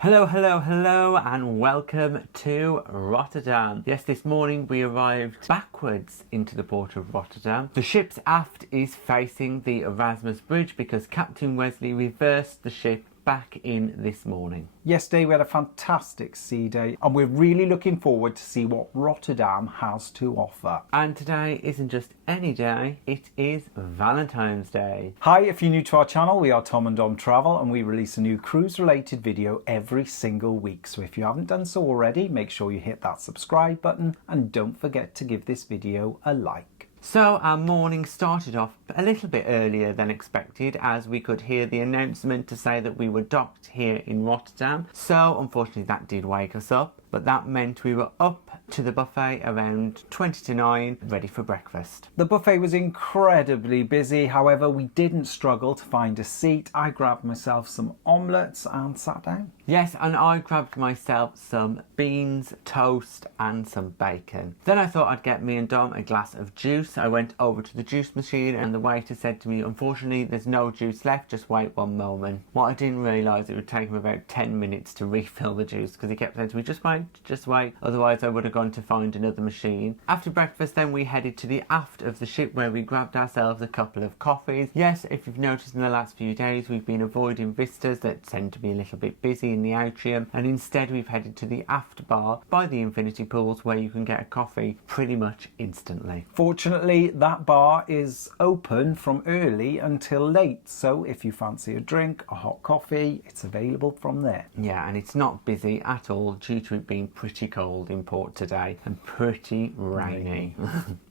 Hello, hello, hello, and welcome to Rotterdam. Yes, this morning we arrived backwards into the port of Rotterdam. The ship's aft is facing the Erasmus Bridge because Captain Wesley reversed the ship back in this morning. Yesterday we had a fantastic sea day and we're really looking forward to see what Rotterdam has to offer. And today isn't just any day, it is Valentine's Day. Hi, if you're new to our channel, we are Tom and Dom Travel and we release a new cruise related video every single week. So if you haven't done so already, make sure you hit that subscribe button and don't forget to give this video a like. So our morning started off a little bit earlier than expected as we could hear the announcement to say that we were docked here in Rotterdam. So unfortunately that did wake us up, but that meant we were up to the buffet around 20 to 9, ready for breakfast. The buffet was incredibly busy, however we didn't struggle to find a seat. I grabbed myself some omelettes and sat down. Yes, and I grabbed myself some beans, toast and some bacon. Then I thought I'd get me and Dom a glass of juice. I went over to the juice machine and the waiter said to me, unfortunately there's no juice left, just wait one moment. What I didn't realise, it would take him about 10 minutes to refill the juice because he kept saying to me, just wait, otherwise I would have gone to find another machine. After breakfast then we headed to the aft of the ship where we grabbed ourselves a couple of coffees. Yes, if you've noticed in the last few days we've been avoiding vistas that tend to be a little bit busy in the atrium, and instead we've headed to the aft bar by the infinity pools where you can get a coffee pretty much instantly. Fortunately that bar is open from early until late, so if you fancy a drink, a hot coffee, it's available from there. Yeah, and it's not busy at all due to it being pretty cold in port today and pretty rainy.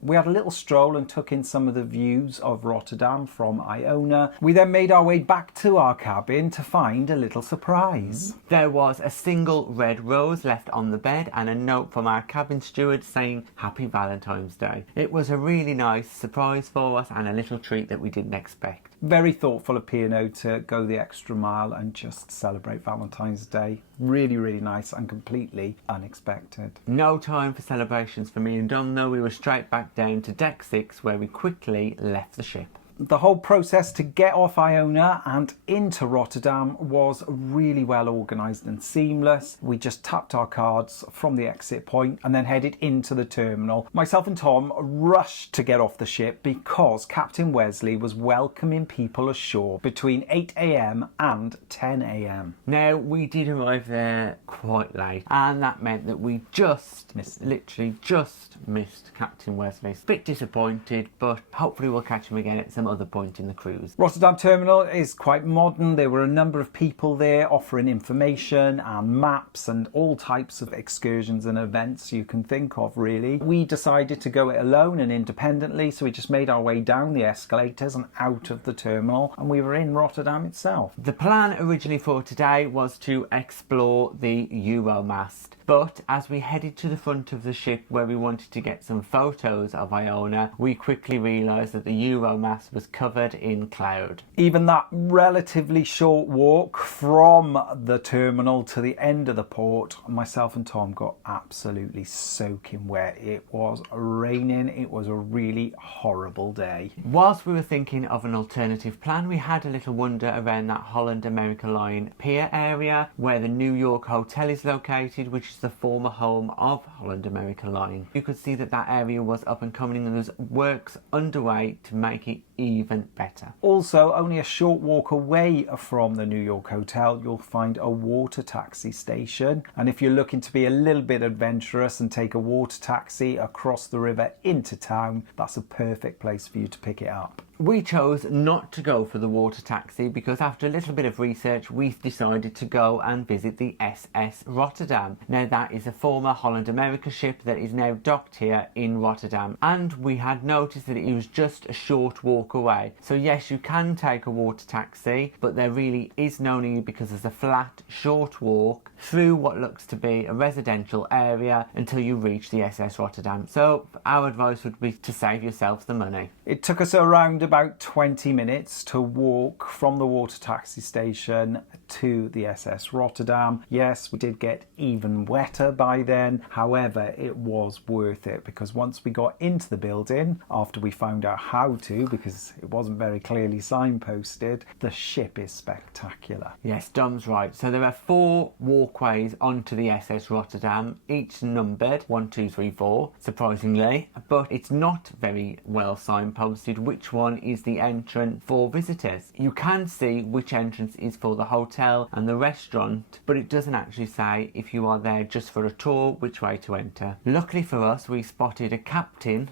We had a little stroll and took in some of the views of Rotterdam from Iona. We then made our way back to our cabin to find a little surprise. There was a single red rose left on the bed and a note from our cabin steward saying Happy Valentine's Day. It was a really nice surprise for us and a little treat that we didn't expect. Very thoughtful of P&O to go the extra mile and just celebrate Valentine's Day. Really, really nice and completely unexpected. No time for celebrations for me and Dom though. We were straight back down to deck 6 where we quickly left the ship. The whole process to get off Iona and into Rotterdam was really well organised and seamless. We just tapped our cards from the exit point and then headed into the terminal. Myself and Tom rushed to get off the ship because Captain Wesley was welcoming people ashore between 8 AM and 10 AM. Now we did arrive there quite late and that meant that we literally just missed Captain Wesley. Bit disappointed, but hopefully we'll catch him again at some other point in the cruise. Rotterdam Terminal is quite modern. There were a number of people there offering information and maps and all types of excursions and events you can think of really. We decided to go it alone and independently, so we just made our way down the escalators and out of the terminal and we were in Rotterdam itself. The plan originally for today was to explore the Euromast, but as we headed to the front of the ship where we wanted to get some photos of Iona, we quickly realised that the Euromast was covered in cloud. Even that relatively short walk from the terminal to the end of the port, myself and Tom got absolutely soaking wet. It was raining. It was a really horrible day. Whilst we were thinking of an alternative plan, we had a little wander around that Holland America line pier area where the New York Hotel is located, which is the former home of Holland America line. You could see that that area was up and coming and there was works underway to make it even better. Also, only a short walk away from the New York Hotel, you'll find a water taxi station. And if you're looking to be a little bit adventurous and take a water taxi across the river into town, that's a perfect place for you to pick it up. We chose not to go for the water taxi because after a little bit of research we've decided to go and visit the SS Rotterdam. Now that is a former Holland America ship that is now docked here in Rotterdam, and we had noticed that it was just a short walk away. So yes, you can take a water taxi, but there really is no need because there's a flat short walk through what looks to be a residential area until you reach the SS Rotterdam. So our advice would be to save yourself the money. It took us around about 20 minutes to walk from the water taxi station to the SS Rotterdam. Yes, we did get even wetter by then. However, it was worth it because once we got into the building, after we found out how to, because it wasn't very clearly signposted, the ship is spectacular. Yes, Dom's right. So there are 4 walkways onto the SS Rotterdam, each numbered 1, 2, 3, 4, surprisingly, but it's not very well signposted which one is the entrance for visitors. You can see which entrance is for the hotel and the restaurant, but it doesn't actually say if you are there just for a tour which way to enter. Luckily for us, we spotted a captain.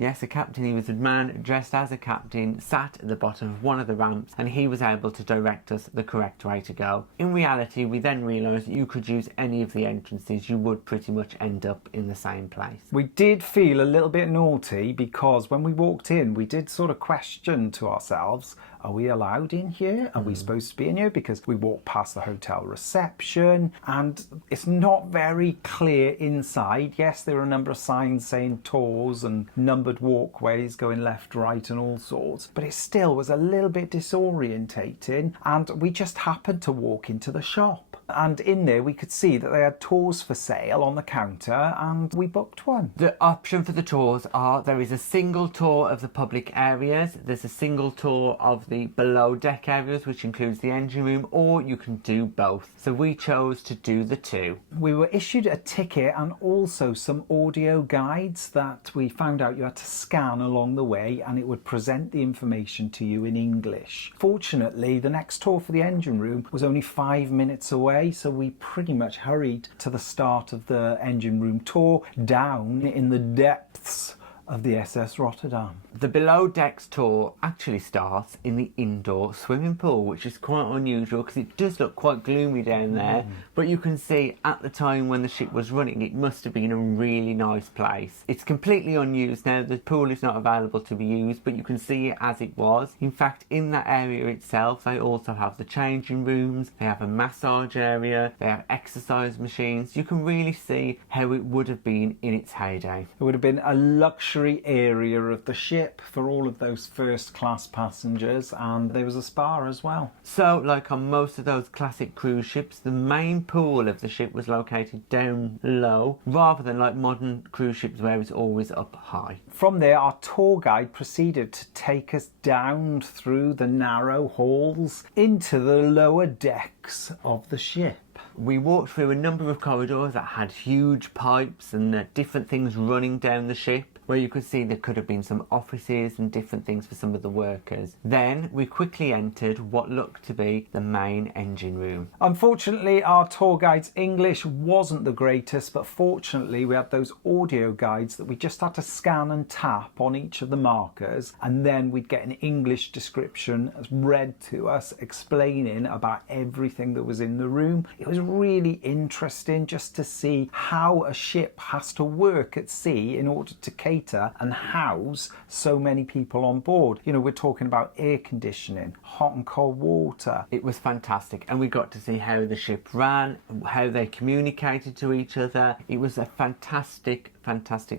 Yes, a captain. He was a man dressed as a captain, sat at the bottom of one of the ramps, and he was able to direct us the correct way to go. In reality, we then realised that you could use any of the entrances. You would pretty much end up in the same place. We did feel a little bit naughty because when we walked in, we did sort of question to ourselves, are we allowed in here? Are we supposed to be in here? Because we walked past the hotel reception and it's not very clear inside. Yes, there are a number of signs saying tours and numbered walkways going left, right and all sorts, but it still was a little bit disorientating, and we just happened to walk into the shop. And in there we could see that they had tours for sale on the counter and we booked one. The option for the tours are there is a single tour of the public areas, there's a single tour of the below deck areas which includes the engine room, or you can do both. So we chose to do the 2. We were issued a ticket and also some audio guides that we found out you had to scan along the way and it would present the information to you in English. Fortunately, the next tour for the engine room was only 5 minutes away, so we pretty much hurried to the start of the engine room tour down in the depths of the SS Rotterdam. The below decks tour actually starts in the indoor swimming pool, which is quite unusual because it does look quite gloomy down there, but you can see at the time when the ship was running it must have been a really nice place. It's completely unused now, the pool is not available to be used, but you can see it as it was. In fact, in that area itself they also have the changing rooms, they have a massage area, they have exercise machines. You can really see how it would have been in its heyday. It would have been a luxury area of the ship for all of those first class passengers, and there was a spa as well. So like on most of those classic cruise ships, the main pool of the ship was located down low rather than like modern cruise ships where it's always up high. From there our tour guide proceeded to take us down through the narrow halls into the lower decks of the ship. We walked through a number of corridors that had huge pipes and different things running down the ship, where you could see there could have been some offices and different things for some of the workers. Then we quickly entered what looked to be the main engine room. Unfortunately, our tour guide's English wasn't the greatest, but fortunately we had those audio guides that we just had to scan and tap on each of the markers, and then we'd get an English description read to us explaining about everything that was in the room. It was really interesting just to see how a ship has to work at sea in order to cater and house so many people on board. You know, we're talking about air conditioning, hot and cold water. It was fantastic, and we got to see how the ship ran, how they communicated to each other. It was a fantastic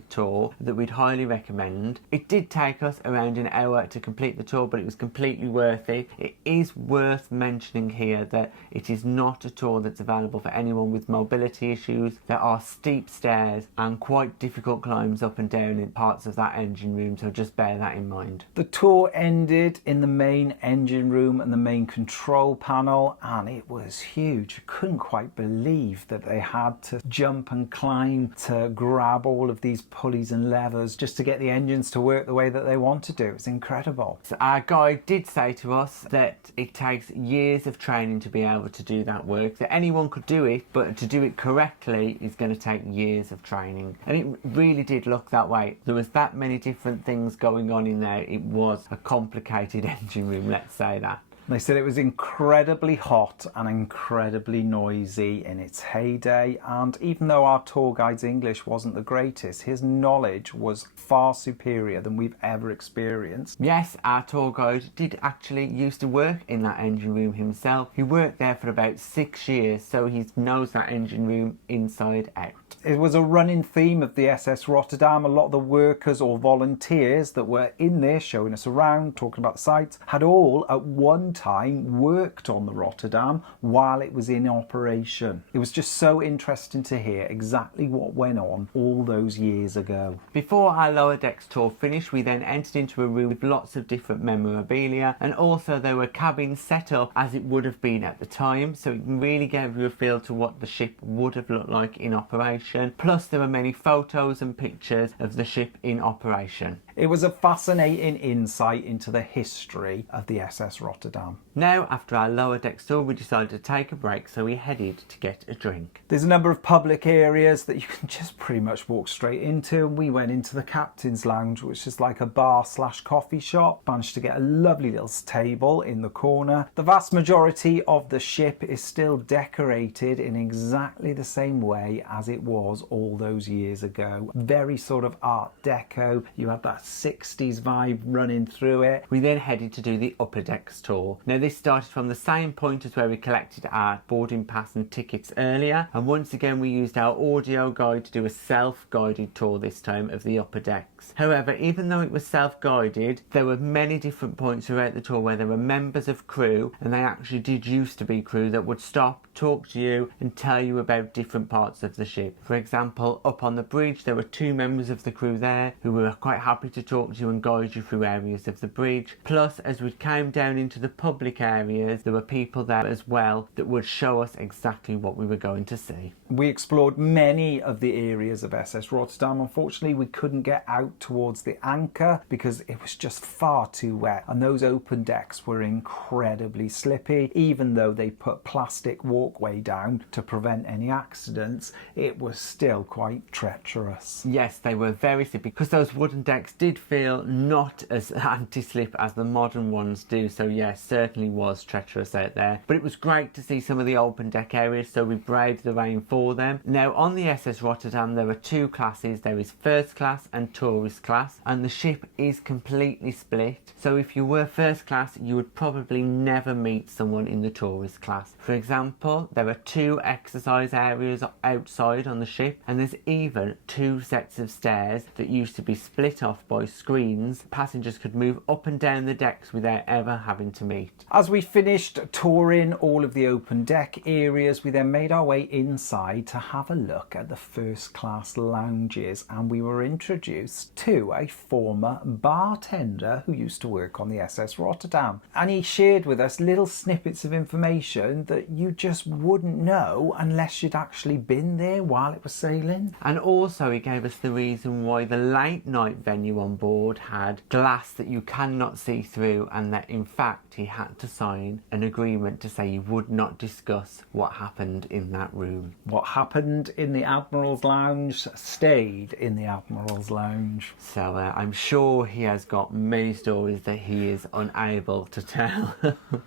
tour that we'd highly recommend. It did take us around an hour to complete the tour, but it was completely worth it. It is worth mentioning here that it is not a tour that's available for anyone with mobility issues. There are steep stairs and quite difficult climbs up and down in parts of that engine room, so just bear that in mind. The tour ended in the main engine room and the main control panel, and it was huge. I couldn't quite believe that they had to jump and climb to grab all of these pulleys and levers just to get the engines to work the way that they want to do. It's incredible. So our guide did say to us that it takes years of training to be able to do that work, that anyone could do it, but to do it correctly is going to take years of training. And it really did look that way. There was that many different things going on in there. It was a complicated engine room, let's say that. They said it was incredibly hot and incredibly noisy in its heyday, and even though our tour guide's English wasn't the greatest, his knowledge was far superior than we've ever experienced. Yes, our tour guide did actually used to work in that engine room himself. He worked there for about 6 years, so he knows that engine room inside out. It was a running theme of the SS Rotterdam. A lot of the workers or volunteers that were in there showing us around, talking about the sites, had all at one time worked on the Rotterdam while it was in operation. It was just so interesting to hear exactly what went on all those years ago. Before our lower decks tour finished, we then entered into a room with lots of different memorabilia, and also there were cabins set up as it would have been at the time, so it really gave you a feel to what the ship would have looked like in operation. Plus there were many photos and pictures of the ship in operation. It was a fascinating insight into the history of the SS Rotterdam. Now, after our lower decks tour, we decided to take a break, so we headed to get a drink. There's a number of public areas that you can just pretty much walk straight into. We went into the Captain's Lounge, which is like a bar/coffee shop. Managed to get a lovely little table in the corner. The vast majority of the ship is still decorated in exactly the same way as it was all those years ago. Very sort of Art Deco. You had that 60s vibe running through it. We then headed to do the upper decks tour. Now this started from the same point as where we collected our boarding pass and tickets earlier, and once again we used our audio guide to do a self-guided tour this time of the upper decks. However, even though it was self-guided, there were many different points throughout the tour where there were members of crew, and they actually did used to be crew, that would stop, talk to you and tell you about different parts of the ship. For example, up on the bridge there were 2 members of the crew there who were quite happy to talk to you and guide you through areas of the bridge. Plus, as we came down into the public areas, there were people there as well that would show us exactly what we were going to see. We explored many of the areas of SS Rotterdam. Unfortunately, we couldn't get out towards the anchor because it was just far too wet, and those open decks were incredibly slippy. Even though they put plastic walkway down to prevent any accidents, it was still quite treacherous. Yes, they were very slippy because those wooden decks did feel not as anti-slip as the modern ones do, so yes, certainly was treacherous out there. But it was great to see some of the open deck areas, so we braved the rain for them. Now on the SS Rotterdam there are 2 classes. There is first class and tourist class, and the ship is completely split. So if you were first class, you would probably never meet someone in the tourist class. For example, there are 2 exercise areas outside on the ship, and there's even 2 sets of stairs that used to be split off by screens. Passengers could move up and down the decks without ever having to meet. As we finished touring all of the open deck areas, we then made our way inside to have a look at the first class lounges, and we were introduced to a former bartender who used to work on the SS Rotterdam, and he shared with us little snippets of information that you just wouldn't know unless you'd actually been there while it was sailing. And also he gave us the reason why the late night venue on board had glass that you cannot see through, and that in fact he had to sign an agreement to say he would not discuss what happened in that room. What happened in the Admiral's Lounge stayed in the Admiral's Lounge. So I'm sure he has got many stories that he is unable to tell.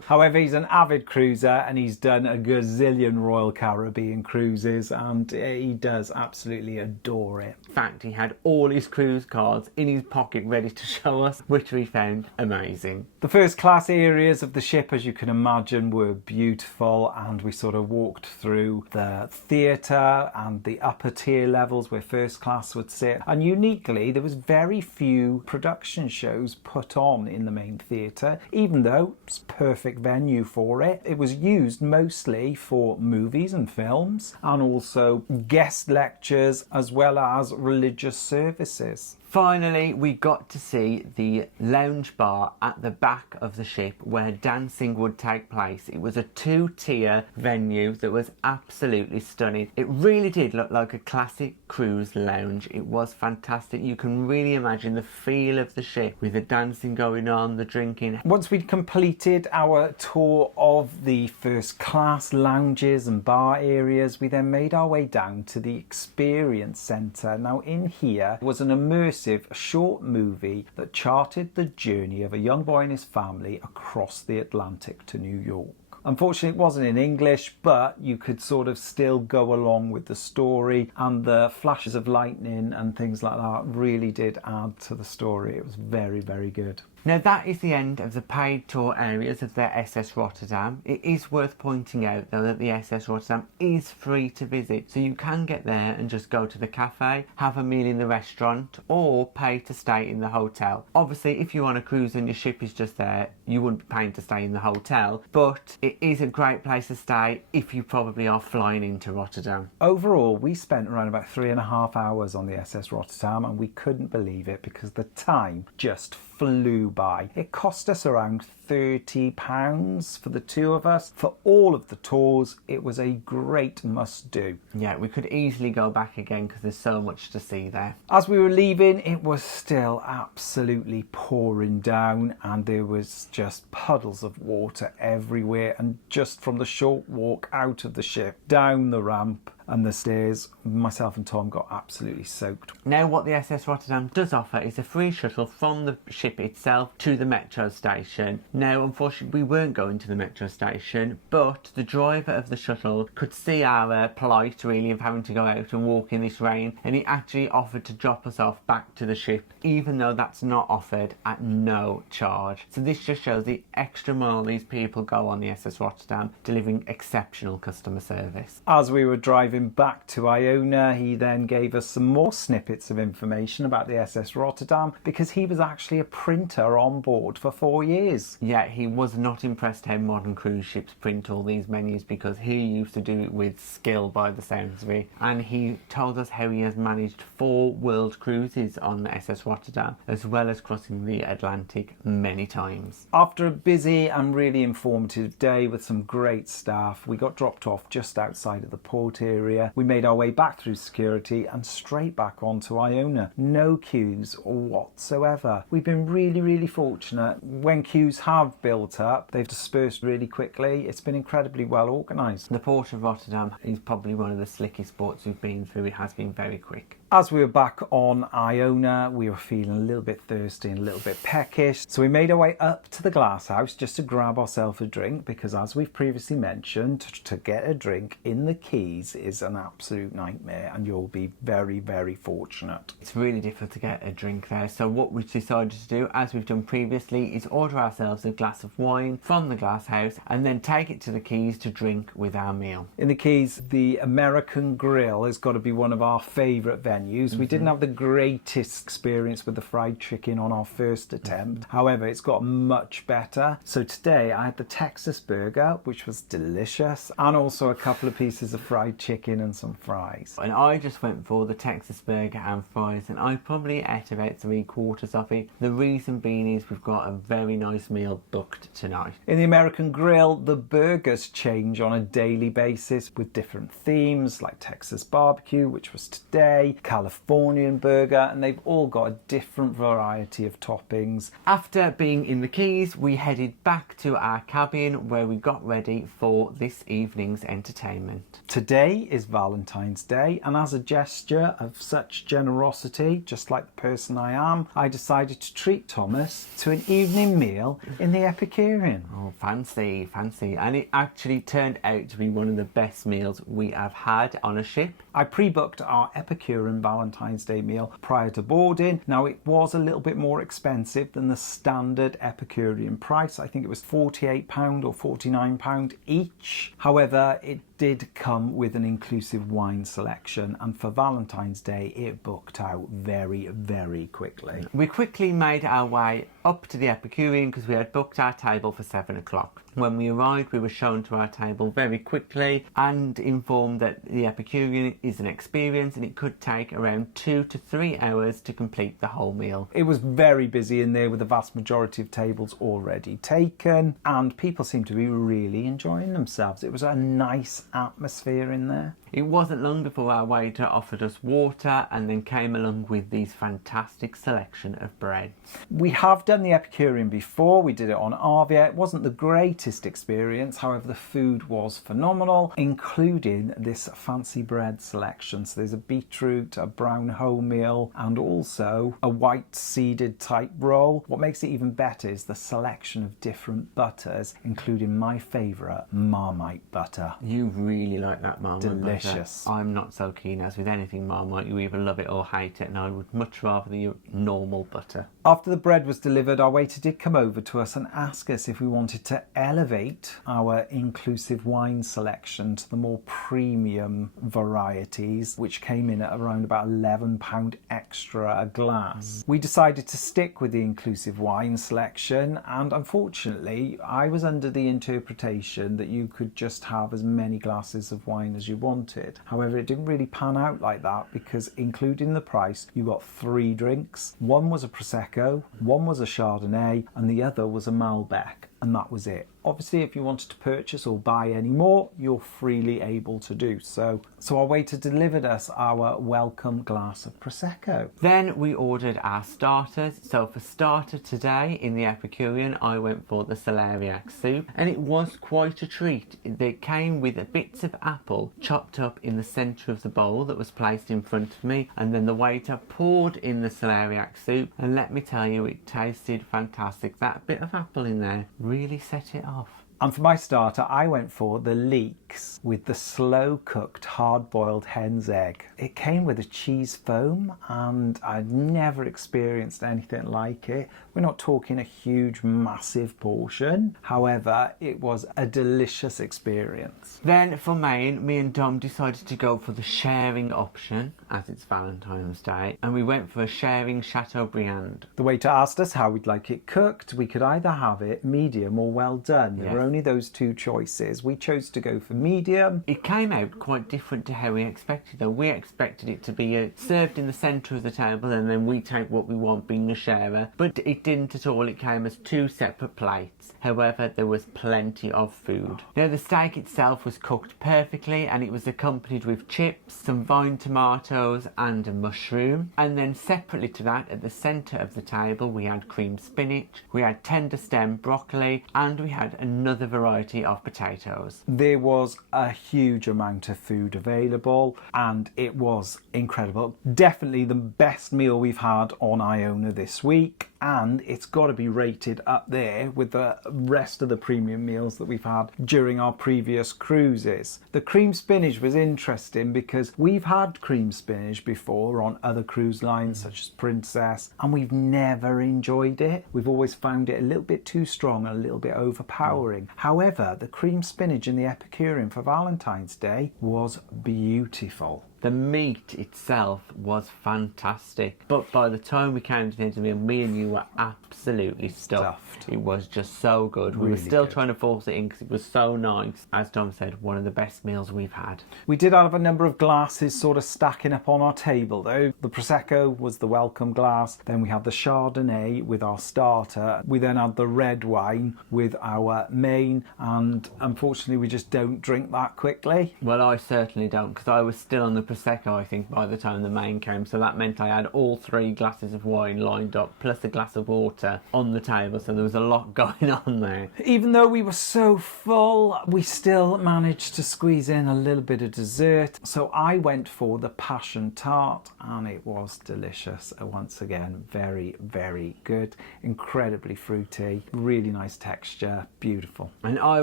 However, he's an avid cruiser and he's done a gazillion Royal Caribbean cruises, and he does absolutely adore it. In fact, he had all his cruise cards in his pocket ready to show us, which we found amazing. The first class areas of the ship, as you can imagine, were beautiful, and we sort of walked through the theatre and the upper tier levels where first class would sit. And uniquely, there was very few production shows put on in the main theatre, even though it's a perfect venue for it. It was used mostly for movies and films, and also guest lectures as well as religious services. Finally, we got to see the lounge bar at the back of the ship where dancing would take place. It was a 2-tier venue that was absolutely stunning. It really did look like a classic cruise lounge. It was fantastic. You can really imagine the feel of the ship with the dancing going on, the drinking. Once we'd completed our tour of the first class lounges and bar areas, we then made our way down to the experience centre. Now in here was an immersive immersive short movie that charted the journey of a young boy and his family across the Atlantic to New York. Unfortunately, it wasn't in English, but you could sort of still go along with the story, and the flashes of lightning and things like that really did add to the story. It was very, very good. Now that is the end of the paid tour areas of the SS Rotterdam. It is worth pointing out though that the SS Rotterdam is free to visit, so you can get there and just go to the cafe, have a meal in the restaurant, or pay to stay in the hotel. Obviously if you're on a cruise and your ship is just there, you wouldn't be paying to stay in the hotel, but it is a great place to stay if you probably are flying into Rotterdam. Overall, we spent around about 3.5 hours on the SS Rotterdam, and we couldn't believe it because the time just flew by. It cost us around £30 for the two of us. For all of the tours, it was a great must-do. Yeah, we could easily go back again because there's so much to see there. As we were leaving, it was still absolutely pouring down, and there was just puddles of water everywhere, and just from the short walk out of the ship, down the ramp and the stairs, myself and Tom got absolutely soaked. Now what the SS Rotterdam does offer is a free shuttle from the ship itself to the metro station. Now unfortunately we weren't going to the metro station, but the driver of the shuttle could see our plight really of having to go out and walk in this rain, and he actually offered to drop us off back to the ship, even though that's not offered at no charge. So this just shows the extra mile these people go on the SS Rotterdam, delivering exceptional customer service. As we were driving back to Iona, he then gave us some more snippets of information about the SS Rotterdam, because he was actually a printer on board for 4 years. Yeah, he was not impressed how modern cruise ships print all these menus, because he used to do it with skill by the sounds of it. And he told us how he has managed 4 world cruises on the SS Rotterdam, as well as crossing the Atlantic many times. After a busy and really informative day with some great staff, we got dropped off just outside of the port area. We made our way back through security and straight back onto Iona. No queues whatsoever. We've been really fortunate. When queues have built up, they've dispersed really quickly. It's been incredibly well organised. The port of Rotterdam is probably one of the slickest ports we've been through. It has been very quick. As we were back on Iona, we were feeling a little bit thirsty and a little bit peckish, so we made our way up to the glass house just to grab ourselves a drink, because as we've previously mentioned, to get a drink in the quays is an absolute nightmare, and you'll be very fortunate. It's really difficult to get a drink there, so what we decided to do, as we've done previously, is order ourselves a glass of wine from the glass house and then take it to the quays to drink with our meal. In the quays, the American Grill has got to be one of our favourite venues. We didn't have the greatest experience with the fried chicken on our first attempt. However, it's got much better. So today I had the Texas burger, which was delicious, and also a couple of pieces of fried chicken and some fries. And I just went for the Texas burger and fries, and I probably ate about 3/4 of it. The reason being is we've got a very nice meal booked tonight. In the American Grill, the burgers change on a daily basis with different themes, like Texas barbecue, which was today, Californian burger, and they've all got a different variety of toppings. After being in the quays, we headed back to our cabin where we got ready for this evening's entertainment. Today is Valentine's Day, and as a gesture of such generosity, just like the person I am, I decided to treat Thomas to an evening meal in the Epicurean. Oh, fancy. And it actually turned out to be one of the best meals we have had on a ship. I pre-booked our Epicurean Valentine's Day meal prior to boarding. Now, it was a little bit more expensive than the standard Epicurean price. I think it was £48 or £49 each. However, it did come with an inclusive wine selection, and for Valentine's Day it booked out very quickly. We quickly made our way up to the Epicurean because we had booked our table for 7 o'clock. When we arrived, we were shown to our table very quickly and informed that the Epicurean is an experience and it could take around 2 to 3 hours to complete the whole meal. It was very busy in there with the vast majority of tables already taken, and people seemed to be really enjoying themselves. It was a nice atmosphere in there. It wasn't long before our waiter offered us water and then came along with these fantastic selection of breads. We have done the Epicurean before. We did it on Arvia. It wasn't the greatest experience. However, the food was phenomenal, including this fancy bread selection. So there's a beetroot, a brown wholemeal, and also a white seeded type roll. What makes it even better is the selection of different butters, including my favourite, Marmite butter. You really like that Marmite Delicious. butter. I'm not so keen, as with anything Marmite, you either love it or hate it, and I would much rather the normal butter. After the bread was delivered, our waiter did come over to us and ask us if we wanted to elevate our inclusive wine selection to the more premium varieties, which came in at around about £11 extra a glass. We decided to stick with the inclusive wine selection, and unfortunately I was under the interpretation that you could just have as many glasses of wine as you wanted. However, it didn't really pan out like that, because including the price you got 3 drinks. One was a Prosecco, one was a Chardonnay, and the other was a Malbec, and that was it. Obviously, if you wanted to purchase or buy any more, you're freely able to do so. So our waiter delivered us our welcome glass of Prosecco. Then we ordered our starters. So for starter today in the Epicurean, I went for the celeriac soup, and it was quite a treat. It came with bits of apple chopped up in the centre of the bowl that was placed in front of me, and then the waiter poured in the celeriac soup, and let me tell you, it tasted fantastic. That bit of apple in there really set it off. And for my starter, I went for the leeks with the slow-cooked hard-boiled hen's egg. It came with a cheese foam, and I'd never experienced anything like it. We're not talking a huge, massive portion. However, it was a delicious experience. Then for main, me and Dom decided to go for the sharing option, as it's Valentine's Day, and we went for a sharing Chateaubriand. The waiter asked us how we'd like it cooked. We could either have it medium or well done. There were only those 2 choices. We chose to go for medium. It came out quite different to how we expected, though. We expected it to be served in the centre of the table, and then we take what we want, being the sharer. But it didn't at all. It came as 2 separate plates. However, there was plenty of food. Now, the steak itself was cooked perfectly, and it was accompanied with chips, some vine tomatoes, and a mushroom. And then separately to that, at the centre of the table, we had creamed spinach, we had tender stem broccoli, and we had another variety of potatoes. There was a huge amount of food available, and it was incredible. Definitely the best meal we've had on Iona this week, and it's got to be rated up there with the rest of the premium meals that we've had during our previous cruises. The cream spinach was interesting because we've had cream spinach before on other cruise lines such as Princess, and we've never enjoyed it. We've always found it a little bit too strong, a little bit overpowering. However, the cream spinach in the Epicurean for Valentine's Day was beautiful. The meat itself was fantastic, but by the time we came to the end of the meal, me and you were absolutely stuffed. It was just so good. We were still trying to force it in because it was so nice. As Tom said, one of the best meals we've had. We did have a number of glasses sort of stacking up on our table though. The Prosecco was the welcome glass, then we had the Chardonnay with our starter, we then had the red wine with our main, and unfortunately we just don't drink that quickly. Well, I certainly don't, because I was still on the Prosecco, I think, by the time the main came, so that meant I had all 3 glasses of wine lined up plus a glass of water on the table, so there was a lot going on there. Even though we were so full, we still managed to squeeze in a little bit of dessert, so I went for the passion tart, and it was delicious. Once again, very, very good, incredibly fruity, really nice texture, beautiful. And I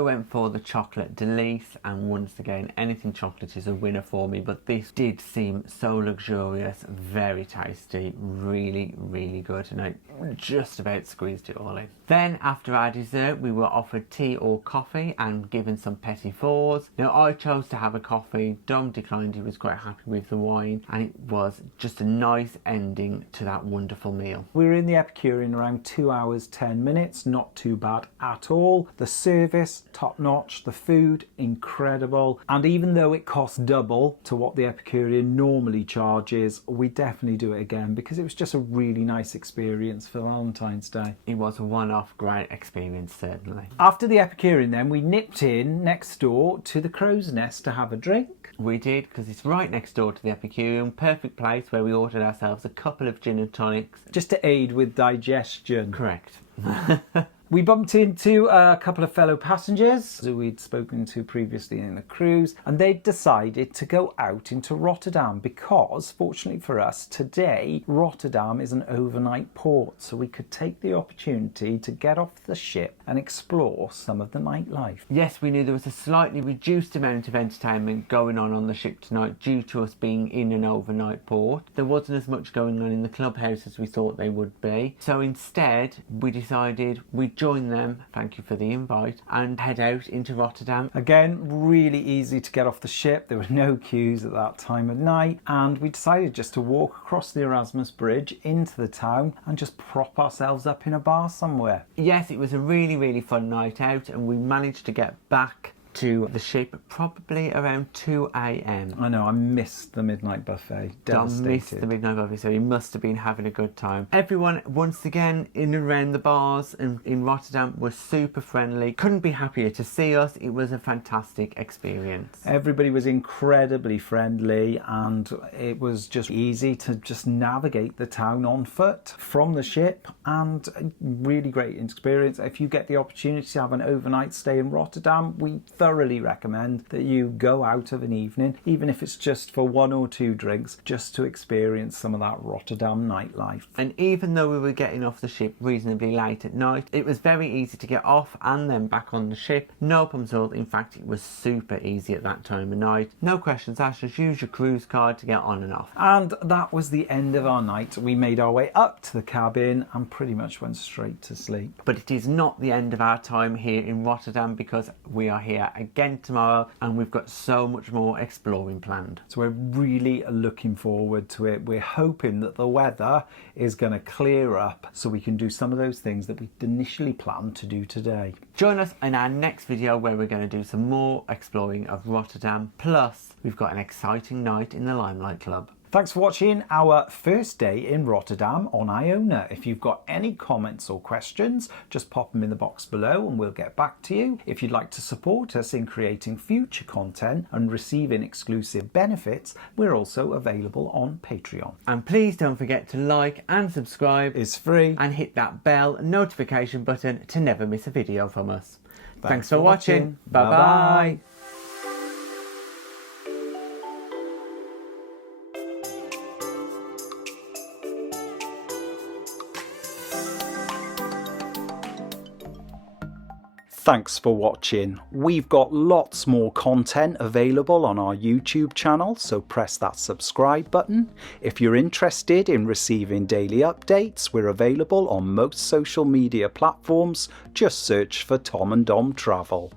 went for the chocolate delice, and once again, anything chocolate is a winner for me, but this did seem so luxurious, very tasty, really, really good, and I just about squeezed it all in. Then after our dessert, we were offered tea or coffee and given some petit fours. Now, I chose to have a coffee. Dom declined. He was quite happy with the wine, and it was just a nice ending to that wonderful meal. We were in the Epicurean around 2 hours 10 minutes, not too bad at all. The service top notch, the food incredible, and even though it cost double to what the Epicurean Epicurean normally charges, we definitely do it again because it was just a really nice experience for Valentine's Day. It was a one-off great experience, certainly. After the Epicurean then, we nipped in next door to the Crow's Nest to have a drink. We did, because it's right next door to the Epicurean, perfect place where we ordered ourselves a couple of gin and tonics. Just to aid with digestion. Correct. We bumped into a couple of fellow passengers who we'd spoken to previously in the cruise, and they'd decided to go out into Rotterdam because, fortunately for us, today Rotterdam is an overnight port, so we could take the opportunity to get off the ship and explore some of the nightlife. Yes, we knew there was a slightly reduced amount of entertainment going on the ship tonight due to us being in an overnight port. There wasn't as much going on in the clubhouse as we thought there would be, so instead we decided we'd join them, thank you for the invite, and head out into Rotterdam. Again, really easy to get off the ship. There were no queues at that time of night, and we decided just to walk across the Erasmus Bridge into the town and just prop ourselves up in a bar somewhere. Yes, it was a really fun night out, and we managed to get back to the ship probably around 2 a.m. I know, I missed the midnight buffet. Devastated. Dom missed the midnight buffet, so he must have been having a good time. Everyone, once again, in and around the bars in Rotterdam was super friendly. Couldn't be happier to see us. It was a fantastic experience. Everybody was incredibly friendly, and it was just easy to just navigate the town on foot from the ship, and a really great experience. If you get the opportunity to have an overnight stay in Rotterdam, we thoroughly recommend that you go out of an evening, even if it's just for 1 or 2 drinks, just to experience some of that Rotterdam nightlife. And even though we were getting off the ship reasonably late at night, it was very easy to get off and then back on the ship. No problems at all. In fact, it was super easy at that time of night. No questions asked, just use your cruise card to get on and off. And that was the end of our night. We made our way up to the cabin and pretty much went straight to sleep. But it is not the end of our time here in Rotterdam, because we are here again tomorrow and we've got so much more exploring planned. So we're really looking forward to it. We're hoping that the weather is going to clear up so we can do some of those things that we initially planned to do today. Join us in our next video where we're going to do some more exploring of Rotterdam, plus we've got an exciting night in the Limelight Club. Thanks for watching our first day in Rotterdam on Iona. If you've got any comments or questions, just pop them in the box below and we'll get back to you. If you'd like to support us in creating future content and receiving exclusive benefits, we're also available on Patreon. And please don't forget to like and subscribe. It's free. And hit that bell notification button to never miss a video from us. Thanks for watching. Bye bye. Thanks for watching. We've got lots more content available on our YouTube channel, so press that subscribe button. If you're interested in receiving daily updates, we're available on most social media platforms. Just search for Tom and Dom Travel.